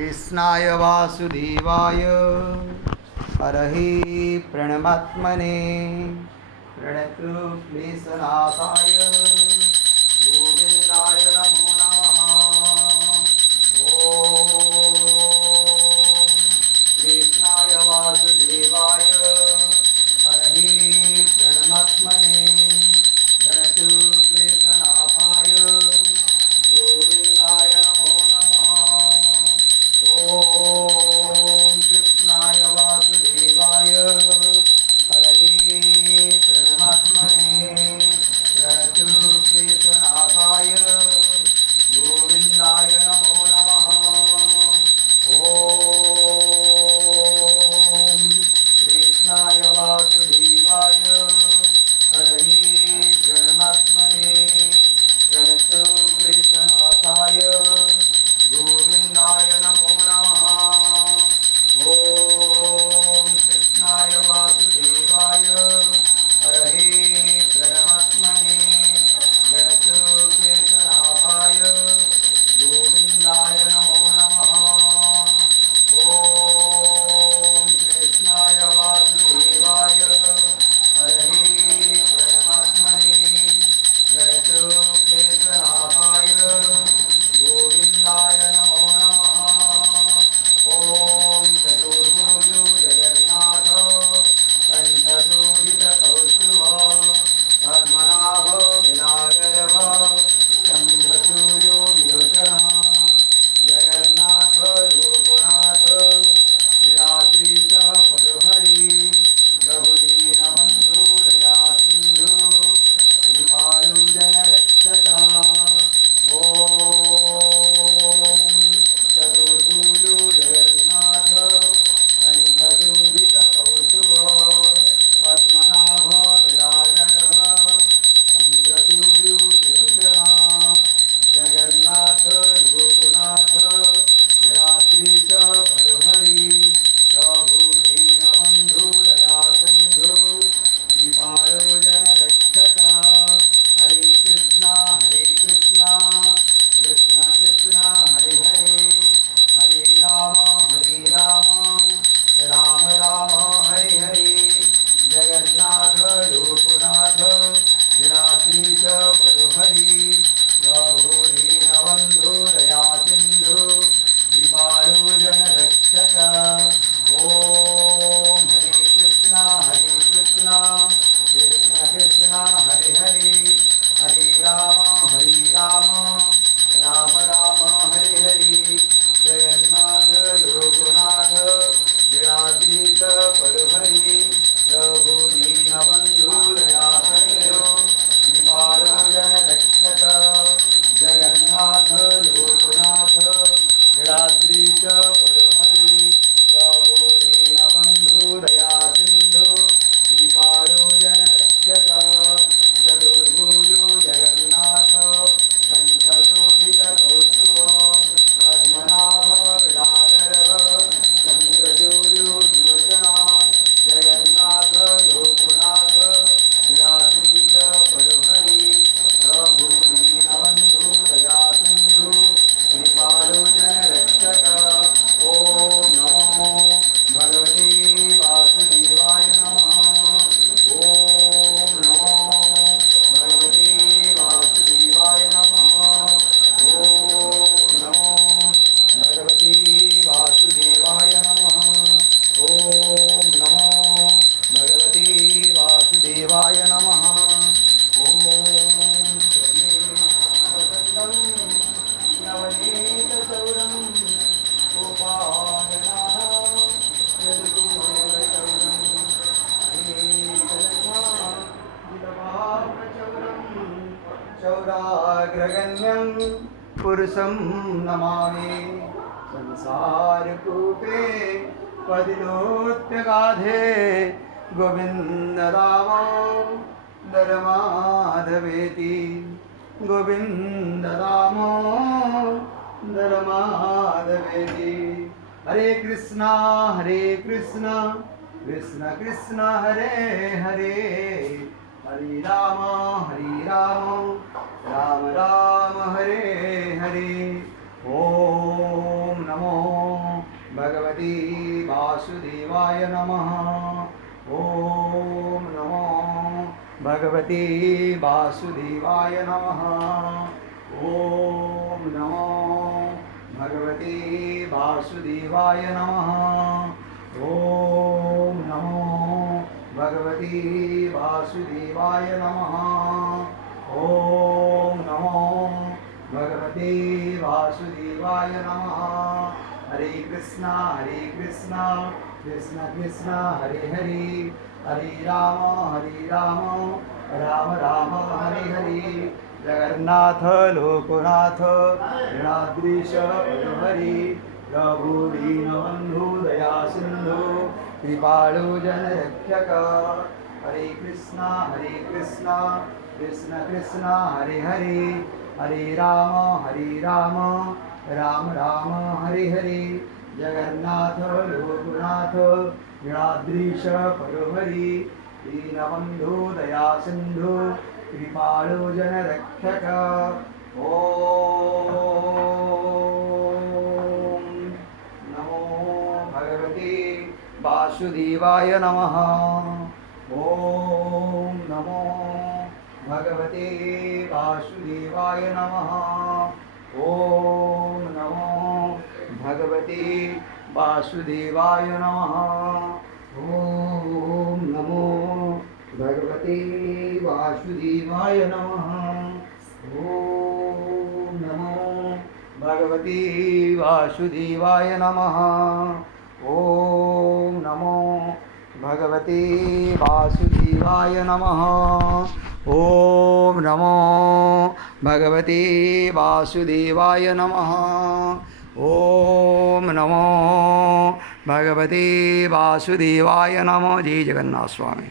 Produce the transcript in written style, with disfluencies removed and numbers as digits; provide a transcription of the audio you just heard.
कृष्णाय वासुदेवाय हरहि प्रणमात्मने प्रणतु क्लेशनाशाय गोविन्दाय नमो नमः। ॐ कृष्णाय वासुदेवाय हरहि प्रणमात्मने प्रणतु क्लेशनाशाय गोविन्दाय नमो नमः। ॐ कृष्णाय वासुदेवाय हरहि प्रणमात्मने प्रणतु क्लेशनाशाय गोविन्दाय नमो नमः। ॐ कृष्णाय वासुदेवाय हरहि प्रणमात्मने प्रणतु क्लेशनाशाय गोविन्दाय नमो नमः। ॐ कृष्णाय वासुदेवाय हरहि प्रणमात्मने प्रणतु क्लेशनाशाय गोविन्दाय नमो नमः। ॐ कृष्णाय वासुदेवाय हरहि प्रणमात्मने प्रणतु क्लेशनाशाय गोविन्दाय नमो नमः। ॐ चतुर्भुजो जगन्नाथ कण्ठशोभितकौस्तुभ पद्मनाभ विलासर्भ चन्द्रसूर्यो विलोचनः जगन्नाथ रूपनाथ विराद्रीश परोहरि प्रभुदीनबन्धु दयासिन्धु कृपालु जनरक्षक। ॐ चतुर्भुजो जगन्नाथ कण्ठशोभितकौस्तुभ पद्मनाभ विराजर्भ चन्द्रसूर्यो विलोचनः जगन्नाथ लोकनाथ विराद्रीश परोहरि प्रभुदीनबन्धु दयासिन्धु कृपालो जनरक्षक। हरे कृष्णा कृष्ण कृष्ण हरे हरे हरे राम राम राम हरे हरे जगन्नाथ लोकनाथ विराद्रीश परोहरि प्रभुदीनबन्धु दयासिन्धु कृपालो जनरक्षक। ॐ हरे कृष्ण कृष्ण कृष्ण हरे हरे हरे राम राम राम हरे हरे जगन्नाथ लोकनाथ विराद्रीश परोहरि प्रभुदीनबन्धु दयासिन्धु कृपालो जनरक्षक। जगन्नाथ लोकनाथ विराद्रीश परोहरि प्रभुदीनबन्धु दयासिन्धु कृपालो जनरक्षक। चतुर्भुजो जगन्नाथ कण्ठशोभितकौस्तुभ पद्मनाभ विलासर्भ चन्द्रसूर्यो विलोचनः जगन्नाथ लोकनाथ विराद्रीश परोहरि प्रभुदीनबन्धु दयासिन्धु कृपालो जनरक्षक। ॐ नमो भगवते वासुदेवाय नमः। ॐ नमो भगवते वासुदेवाय नमः। ॐ नमो भगवते वासुदेवाय नमः। ॐ नमो भगवते वासुदेवाय नमः। ॐ वसन्तं नवनीतचौरं गोपालनाः यदुकूलचौरं चौराग्रगण्यं पुरुषं नमामि संसारकूपे पतितोऽप्यगाधे गोविन्दरामो माधवेति गोविन्दरामो माधवेति। हरे कृष्णा कृष्ण कृष्ण हरे हरे हरे राम राम राम हरे हरे। ओम नमो वासुदेवाय नमः। ॐ नमो भगवते वासुदेवाय नमः। ॐ नमो भगवते वासुदेवाय नमः। ॐ नमो भगवते वासुदेवाय नमः। ॐ नमो भगवते वासुदेवाय नमः। हरे कृष्णा कृष्ण कृष्ण हरे हरे, हरे राम राम राम हरे हरे। जगन्नाथ लोकनाथ गणाधीश हरि, प्रभु दीनबंधु दया सिंधु कृपालु जनरक्षक। हरे कृष्णा कृष्ण कृष्ण हरे हरे, हरे राम राम राम हरे हरे। जगन्नाथ लोकनाथ गणाधीश हरि, दीनबंधु दया सिंधु कृपालु जनरक्षक। ॐ नमो भगवते वासुदेवाय नमः। ॐ नमो भगवते वासुदेवाय नमः। ॐ नमो भगवते वासुदेवाय नमः। ॐ नमो भगवते वासुदेवाय नमः। ॐ नमो भगवते वासुदेवाय नमः। ॐ नमो भगवते वासुदेवाय नमः। ॐ नमो भगवते वासुदेवाय नमः। ॐ नमो भगवते वासुदेवाय नमः। जय जगन्नाथ स्वामी।